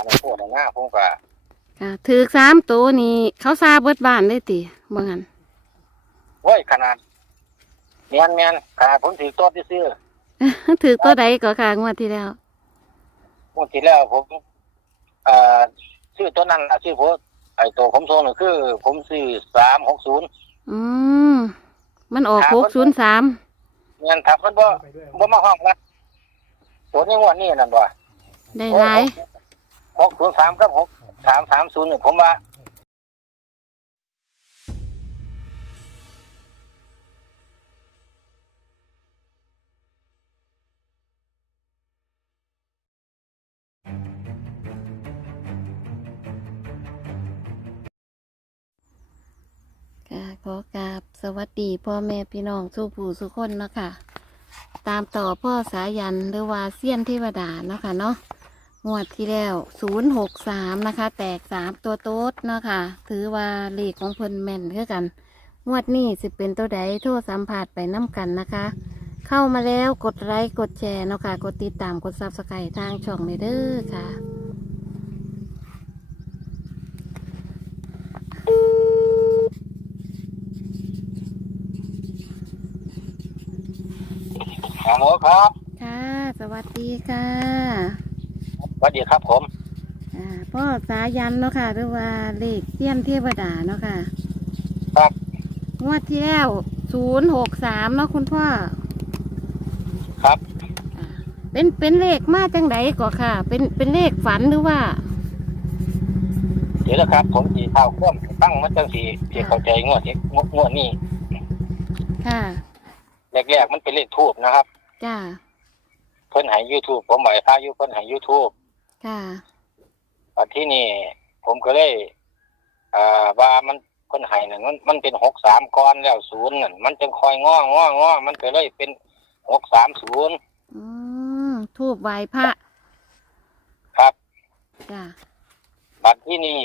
อันนี้พูดหน้าผมก็ค่ะถือสามตัวนี่เขาซาเบิดบ้านได้ติบางหันโอ้ยขนาดเมียนเมียนขนาดผมถือตัวที่ซื้อถือตัวใดก็ค่ะงวดที่แล้วงวดที่แล้วผมเอ่อซื้อตัวนั้นล่ะซื้อผมไอ้ตัวผมโซนคือ ผมซื้อสามหกศูนย์อืมมันออกครับหกศูนย์สามเงินทับมันบ่บ่มาห้องละตัวนี้งวดนี้นั่นบ่ได้หลาย หกศูนย์สามกับหกสามสามศูนย์เนี่ยผมว่าค่ะขอกราบสวัสดีพ่อแม่พี่น้องสู้ผู้สุคนเนาะค่ะ ตามต่อพ่อสายันหรือว่าเซียนเทวดาเนาะค่ะเนาะ งวดที่แล้วศูนย์หกสามนะคะ แตกสามตัวโต๊ดเนาะค่ะ ถือว่าเลขของเพิ่นแม่นคือกัน งวดนี้สิเป็นตัวใดโทษสัมผัสไปน้ำกันนะคะ เข้ามาแล้วกดไลค์กดแชร์เนาะค่ะ กดติดตามกดซับสไครต์ทางช่องเลยเด้อค่ะ ฮัลโหลครับ ค่ะ สวัสดีค่ะส วัสดีครับผม อ่าพ่อสายันเนาะค่ะหรือว่าเลขเซียนเทวดาเนาะค่ะครับ งวดที่แล้วศูนย์หกสามเนาะคุณพ่อครับ อ่าเป็นเป็นเลขมาจังไดก็ค่ะ เป็นเป็นเลขฝันหรือว่า เดี๋ยวนะครับ ผมสีเท้าคว่ำตั้งมันจังสีที่เข้าใจงวดที่งวดงวดนี้ค่ะแรกๆมันเป็นเลขทูบนะครับ จ้าเพิ่นให้ยูทูบผมไหวพายุเพิ่นให้ยูทูบ ค่ะอันที่นี่ผมก็เลยอ่าว่ามันเพิ่นให้นั่นมันมันเป็นหกสามก้อนแล้วศูนย์นั่นมันจึงคอยง้ององอมันก็เลยเป็นหกสามศูนย์อืมทูบไหว้พระครับจ้าบัดที่นี่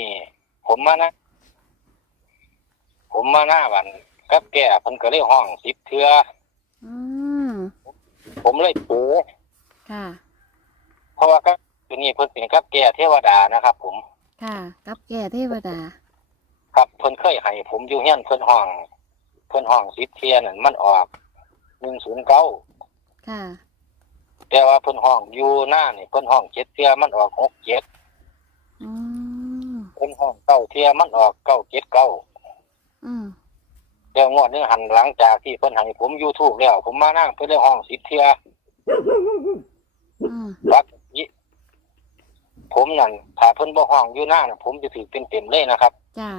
ผมมานะ ผมมาหน้าบันกับแก่เพิ่นก็เลยห้องสิบเทืออืมผมเลยเป๋อค่ะ เพราะว่าก็ ตัวนี้เพิ่นเป็นกับแก่เทวดานะครับ ผม ค่ะ กับแก่เทวดา ครับเพิ่นเคยให้ผมอยู่เฮียนเพิ่นห้อง เพิ่นห้องสิบเทียนั่นมันออกหนึ่งศูนย์เก้าค่ะ แต่ว่าเพิ่นห้องอยู่หน้านี่เพิ่นห้องเจ็ดเทียมันออกหกเจ็ดอืมเพิ่นห้องเก้าเทียมันออกเก้าเจ็ดเก้าอืมแล้วงวดนึงหันหลังจากที่เพิ่นให้ผมยูทูบแล้ว ผมมานั่งเพิ่นได้ห้องสิบเทียอืมวัดนี้ ผมนั่นถ้าเพิ่นบ่ห้องอยู่หน้าน่ะผมจะถือเต็มๆเลยนะครับ จ้า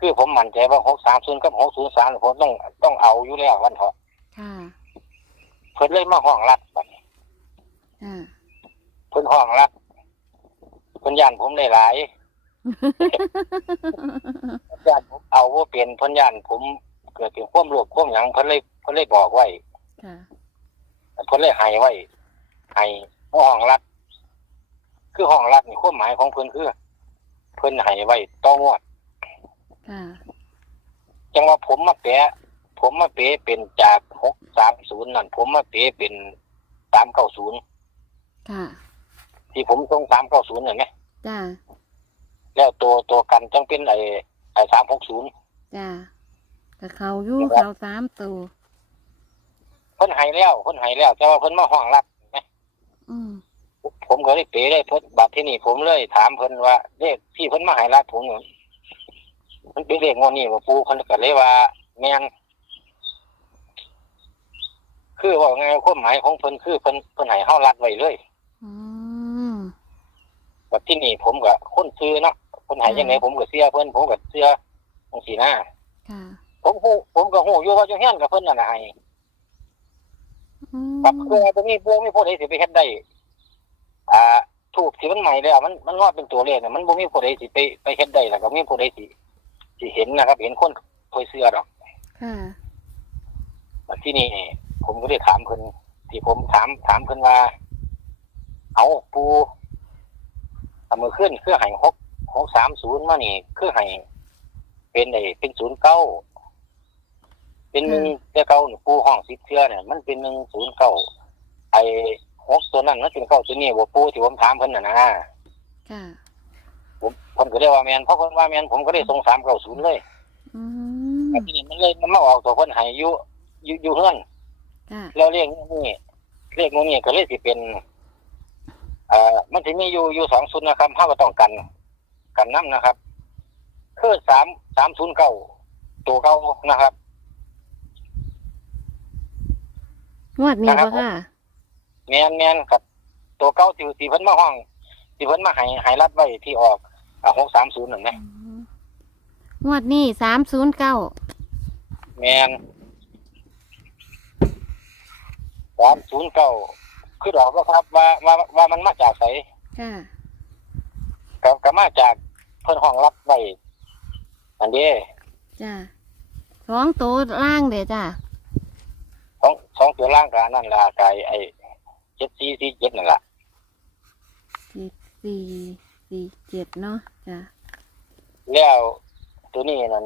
คือผมมั่นใจว่าหกสามศูนย์กับหกศูนย์สามผมต้องต้องเอาอยู่แล้ววันเถาะค่ะเพิ่นเลยมาห้องรัดบัดนี้ค่ะเพิ่นห้องรัดเพิ่นย่านผมได้หลายเพิ่นย่านผมเอาว่าเป็นเพิ่นย่านผมเกิดเป็นความโลภความหยังเพิ่นเลยเพิ่นเลยบอกไว้ค่ะเพิ่นเลยให้ไว้ให้ห้องรัด คือห้องรัดนี่ความหมายของเพิ่นคือ เพิ่นให้ไว้ต่องวดค่ะจังว่าผมมาแปะผมมาเปะเป็นจากหกสามศูนย์นั่นผมมาเปะเป็นสามเก้าศูนย์ค่ะที่ผมส่งสามเก้าศูนย์เห็นไหมจ้าแล้วตัวตัวกันจังเป็นไอ้ไอ้สามหกศูนย์จ้ากับเขาอยู่เขาสามตัวเพิ่นใหายแล้วเพิ่นใหายแล้ว แต่ว่าเพิ่นมาห้องรักไหมอืม ผมก็เลยเปะเลยเพิ่นบัดที่นี่ผมเลยถามเพิ่นว่าเลขที่เพิ่นมาใหายรักผมเนี่ยมันเป็นเลขงวดนี้บ่ปูเพิ่นก็เลยว่าแม่นคือว่าไงความหมายของเพิ่นคือเพิ่นเพิ่นให้เฮารัดไว้เลยอืมแบบที่นี่ผมก็คนซื้อเนาะคนใหายยังไงผมก็เสียเพิ่นผมก็เสียตรงสีหน้าค่ะผมฮู้ผมก็ฮู้อยู่ว่าจังเฮียนกับเพิ่นนั่นน่ะให้อืมครับคือว่าบ่มีบ่มีผู้ใดสิไปเฮ็ดได้ อ่าถูกที่มันใหม่แล้วมันมันงอเป็นตัวเลขเนี่ยมันบ่มีผู้ใดสิไปไปเฮ็ดได้แล้วก็มีผู้ใดสิสิเห็นนะครับ เห็นคนเคยเสื้อดอกค่ะแบบที่นี่ผมก็ได้ถามเพิ่นที่ผมถามถามเพิ่นว่า เอาปูเอามือขึ้นคือให้หกหกสามศูนย์มานี่คือให้เป็นไอ้เป็นศูนย์เก้าเป็นหนึ่งแต่เก้านี่ปูห้องสิบเทือเนี่ยมันเป็นหนึ่งศูนย์เก้าไอ้ หกตัวนั้นมันเป็นเก้าตัวนี้บ่ปูที่ผมถามเพิ่นน่ะนะค่ะ ผมผมก็เรียกว่าแมนเพราะคนว่าแมนผมก็ได้ส่งสามเก้าศูนย์เลยอืมทีนี้มันเลยมันมาออกตัวคนใหายอยู่อยู่อยู่เฮือนค่ะแล้วเรียกนี่เรียกนู้นนี่ก็เลยสิเป็นเอ่อมันจะมีอยู่อยู่สองศูนย์นะครับห้าก็ต้องกัน กันน้ำนะครับ คือสามสามศูนย์เก้าตัวเก้านะครับ งวดนี้ครับ่บค่ะ แมนแมนครับ ตัวเก้าที่ที่เพิ่นมาห้องที่เพิ่นมาใหายหายรัดไว้ที่ออกหกสามศูนย์นั่นนะงวดนี้สามศูนย์เก้าแมนสามศูนย์เก้าคือดอกว่าครับว่าว่าว่ามันมาจากไสค่ะก็ก็มาจากเพิ่นห้องรับไว้อันเดีจ้าสองตัวล่างเดี๋ยวจ้าสองสองตัวล่างกับอันนั่นล่ะกายไอ้ เจ็ดสี่สี่เจ็ดนั่นล่ะสี่สี่สี่เจ็ดเนาะจ้าแล้วตัวนี้นั่น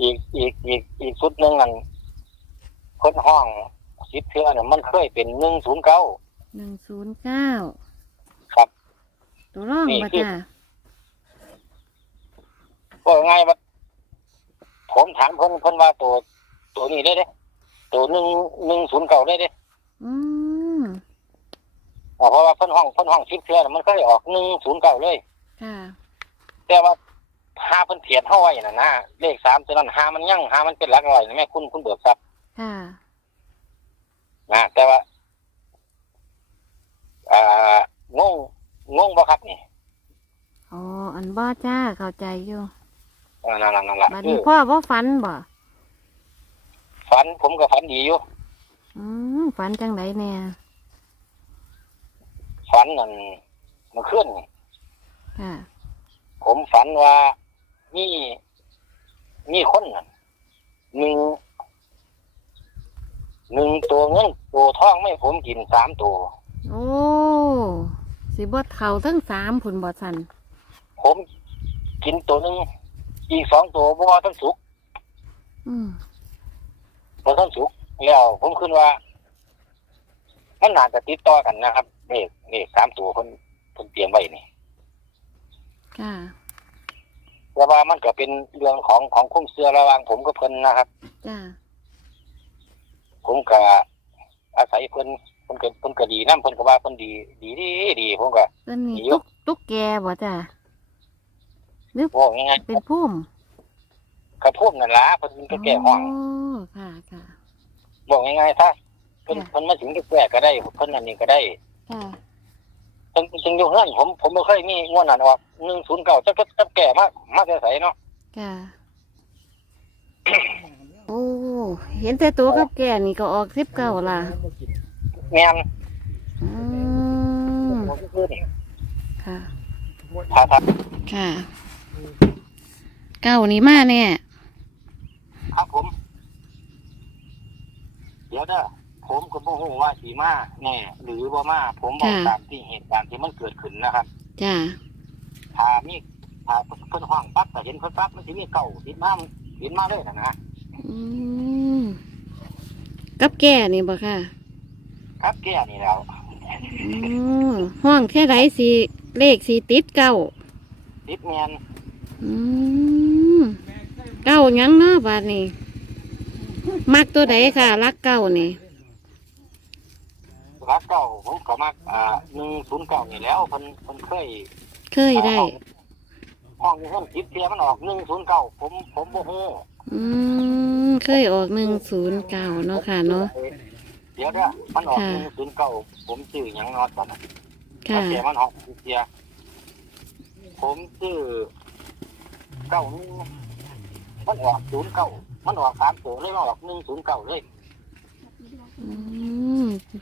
อีกอีกอีกอีกชุดหนึ่งนั่นคนห้องสิบเทือเนี่ยมันเคยเป็นหนึ่งศูนย์เก้าหนึ่งศูนย์เก้าครับ ตัวร่องนี่บ่คือ จ้าก็ง่ายว่าผมถามเพิ่นเพิ่นว่าตัวตัวนี้ได้เด้ตัวหนึ่งหนึ่งศูนย์เก้าได้เด้อืม อ่าเพราะว่าเพิ่นห้องเพิ่นห้องสิบเทือน่ะมันเคยออกหนึ่งศูนย์เก้าเลย ค่ะแต่ว่าหาเพิ่นเถียนเท่าไว้น่ะนะเลขสามตัวนั้นหามันยั่งหามันเป็นหลักร้อยนะแม่คุณคุณเบิกทรัพย์ค่ะนะแต่ว่าอ่างงงงบ่ครับนี่อ๋ออันบ่จ้าเข้าใจอยู่อ่านั่นนั่นนั่นละบัดคืนี้อพ่อบ่ฝันบ่ฝันผมก็ฝันดีอยู่อืมฝันจังไดแน่ ฝันนั่นเมื่อคืนนี่ค่ะผมฝันว่ามีมีคนนั่นหนึ่งหนึ่งตัวเงินตัวทองไม่ผมกินสามตัว โอ้สิบ่เข่าทั้งสามผุนบ่สันผมกินตัวหนึ่งอีกสองตัวบ่ต้องสุกอืมบ่ต้องสุกแล้วผมคิดว่า มันน่าจะติดต่อกันนะครับเลขเลขสามตัวเพิ่นเพิ่นเตรียมไว้นี่ค่ะ แต่ว่ามันก็เป็นเรื่องของของคุ้มเสือระหว่างผมกับเพิ่นนะครับ จ้า ผมก็อาศัยเพิ่นเพิ่นก็เพิ่นก็ดีนํเพิ่นก็ว่าเพิ่นดี ดีดีดีผมก็ เพิ่นนี่อยู่ตุ๊กตุ๊กแกบ่จ้า บอกง่ายเป็นพุ่มๆกระทุ่มนั่นล่ะเพิ่นก็แก้ห้องโอ้ค่ะค่ะ บอกง่ายๆถ้า เพิ่นค่ะ เพิ่นมาถึงก็แก้ก็ได้เพิ่นอันนี้ก็ได้ค่ะถึงถึงอยู่เฮือนผมผมบ่เคยมีงวดนั้นออก109จักจักแก้มามาแต่ไสเนาะค่ะโอ้เห็นแต่ตัวกับแก่นี่ก็ออกสิบเก้าล่ะแม่นอืมผมก็คือนี่ค่ะ ถ้าถ้าค่ะเก้านี่มาเนี่ยครับผม เดี๋ยวเด้อ ผมก็บ่ฮู้ว่าสิมาแน่หรือบ่มาผมบอกค่ะ ตามที่เหตุการณ์ที่มันเกิดขึ้นนะครับจ้าถ้ามีถ้าเพิ่นห้องปั๊บก็เห็นเพิ่นปั๊บมันสิมีเก่าติดมาติดมาเลยนะนะอืมกับแก่นี่บ่ค่ะครับแก่นี่แล้วอืมห้องแค่ไรสีเลขสีติดเก้าติดแมนอืมเก้าหยังเนาะบาดนี้ มักตัวใดค่ะรักเก้านี่ รักเก่าผมก็มักอ่า109นี่แล้วเพิ่นเพิ่นเคยเคยได้ ห้องนี้เพิ่นติดเทียมันออก109ผมผมบ่ฮู้อืมเคยออกหนึ่งศูนย์เก้าเนาะค่ะเนาะเดี๋ยวเด้อมันออกค่ะ109ผมซื้อหยังนอตอนนั้นค่ะแต่มันออกเทียผมซื้อเก้าหนึ่งมันออก09มันออกสามตัวเลยมันออก109เลยอืม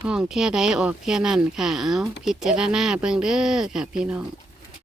ห้องแค่ใดออกแค่นั้นค่ะ เอาพิจารณาเบิ่งเด้อค่ะ พี่น้อง